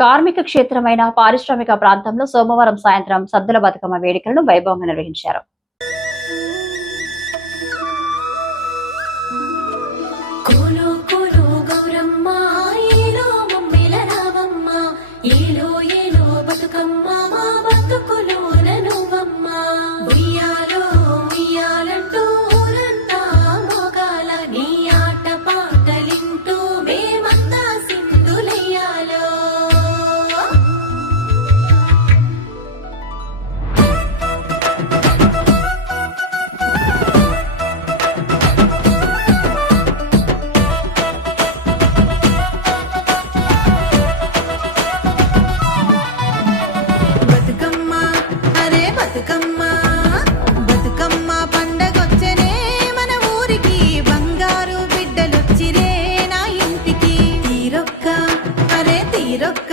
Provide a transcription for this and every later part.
కార్మిక క్షేత్రమైన పారిశ్రామిక ప్రాంతంలో సోమవారం సాయంత్రం సద్దుల బతుకమ్మ వేడుకలను వైభవంగా నిర్వహించారు. ರೊಕ್ಕ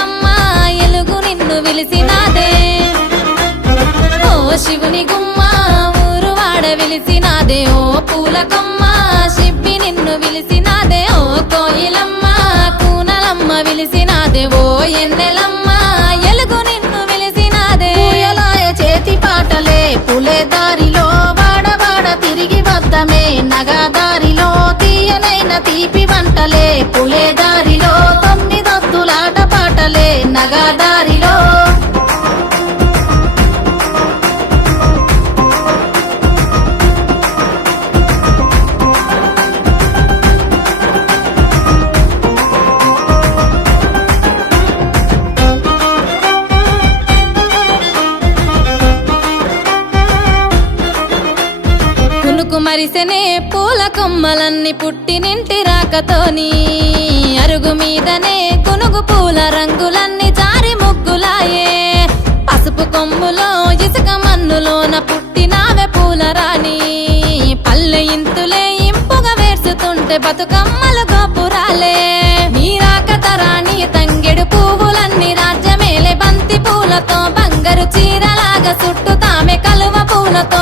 విలిసినాదే. ఓ శివుని గుమ్మ ఊరు వాడ విలిసినాదే. ఓ పూల కొమ్మ షిప్పి నిన్ను విలిసినాదే. ఓ కోయిలమ్మ కూనలమ్మ విలిసినాదే. ఓ ఎన్నెలమ్మ కునుకు మరిసెనే పూల కొమ్మలన్నీ పుట్టినింటి రాకతోని అరుగు మీదనే కొనుగు పూల రంగులన్నీ జారి ముగ్గులాయే. పసుపు కొమ్ములో ఇసుక మన్నులోన పుట్టినావే పూల రాణి. పల్లె ఇంతులే ఇంపుగా వేర్చుతుంటే బతుకమ్మలు గోపురాలే. నీ రాకతరాని తంగెడు పువ్వులన్నీ రాజ్యమేలే. బంతి పూలతో బంగారు చీరలాగా చుట్టూ తామె కలువ పూలతో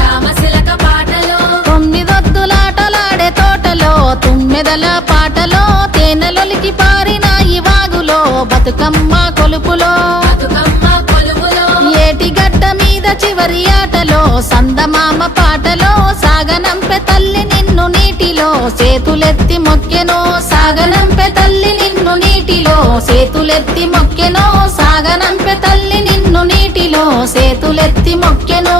బతుకమ్మ కొలుపులో. ఏటి గడ్డ మీద చివరి ఆటలో సందమామ పాటలో సాగనంపె తల్లి నిన్ను నీటిలో చేతులెత్తి మొక్కెనో సాగనంపె తల్లి నిన్ను నీటిలో చేతులెత్తి మొక్కెనో సాగనంపె తల్లి నిన్ను నీటిలో చేతులెత్తి మొక్కెనో.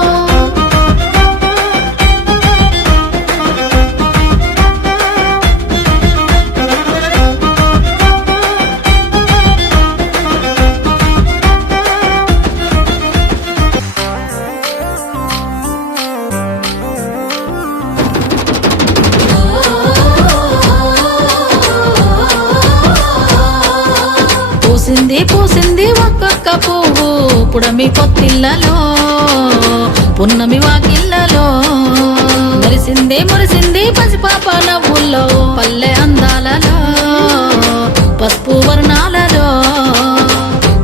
పుడమి పొత్తిళ్ళలో పున్నమి వాకిళ్ళలో మురిసింది మురిసింది పసిపాప నవ్వుల్లో పల్లె అందాలలో పసుపు వర్ణాలలో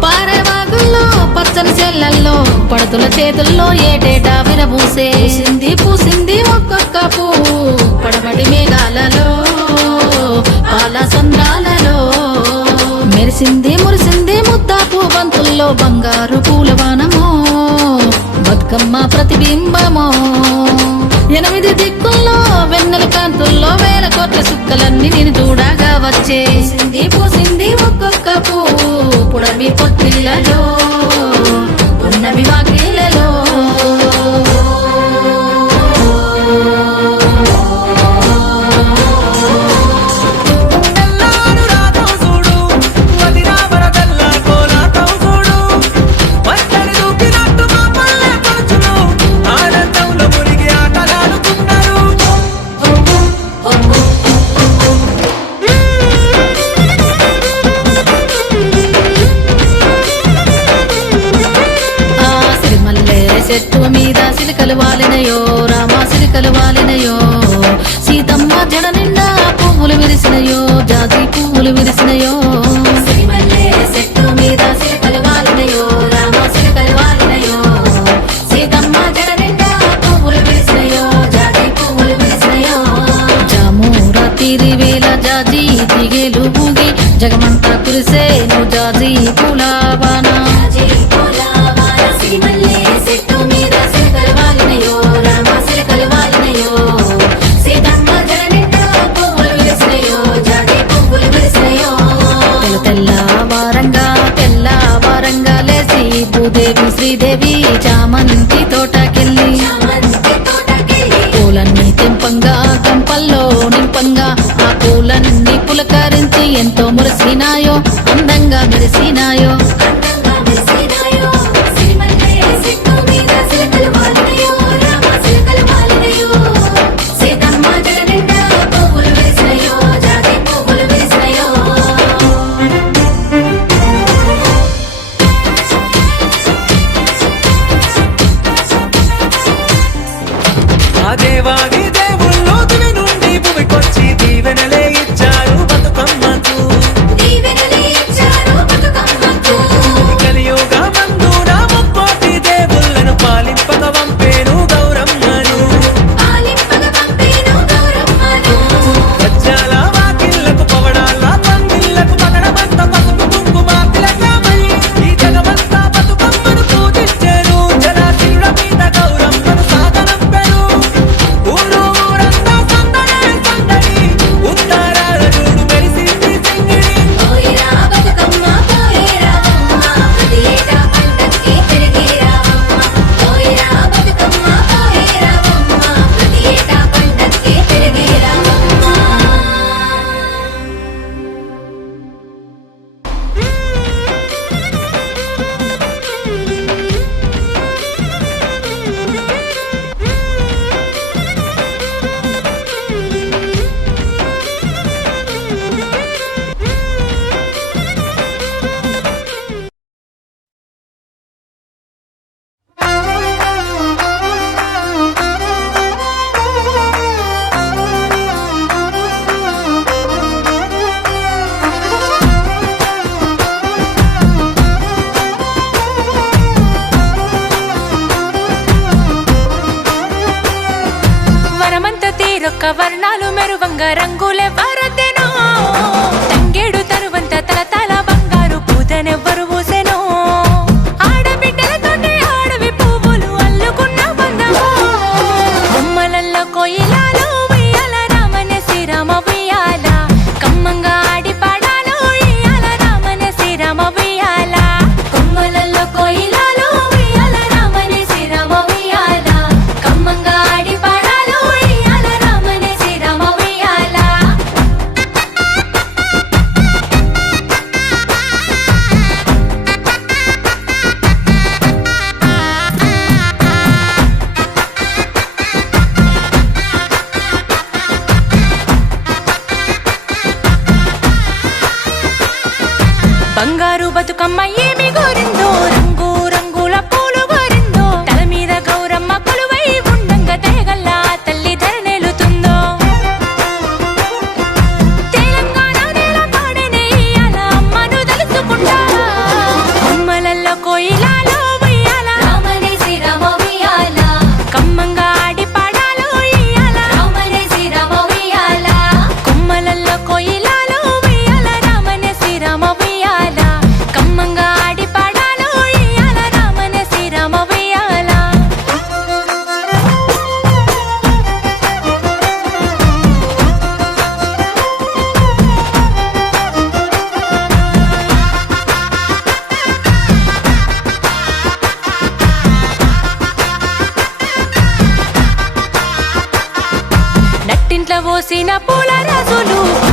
పారేవాగుల్లో పచ్చని చెల్లల్లో పడతుల చేతుల్లో ఏటేటా విరబూసే. పూసింది పూసింది ఒక్కొక్క పువ్వు పడమటి మేఘాలలో పాల సంద్రాలలో మెరిసింది మురి పంతుల్లో బంగారు పూలవానమో బతుకమ్మ ప్రతిబింబమో. ఎనిమిది దిక్కుల్లో వెన్నెల కాంతుల్లో వేల కోట్ల సుక్కలన్నీ నేను చూడగా వచ్చే చెట్టు మీద సిలికలు వాలినయో రామా సిలికలు వాలినయో సీతమ్మ జన నిండా పువ్వులు విరిసినయో జాతి పువ్వులు విరిసినయో. జగమంతా కురిసే నువ్వు జాజీ పులా చామంతి తోటకెళ్ళి పూలన్నీ తెంపంగా గంపల్లో నింపంగా ఆ పూలన్నీ పులకరించి ఎంతో మురిసినాయో అందంగా మెరిసినాయో. పోసిన పూల రజులు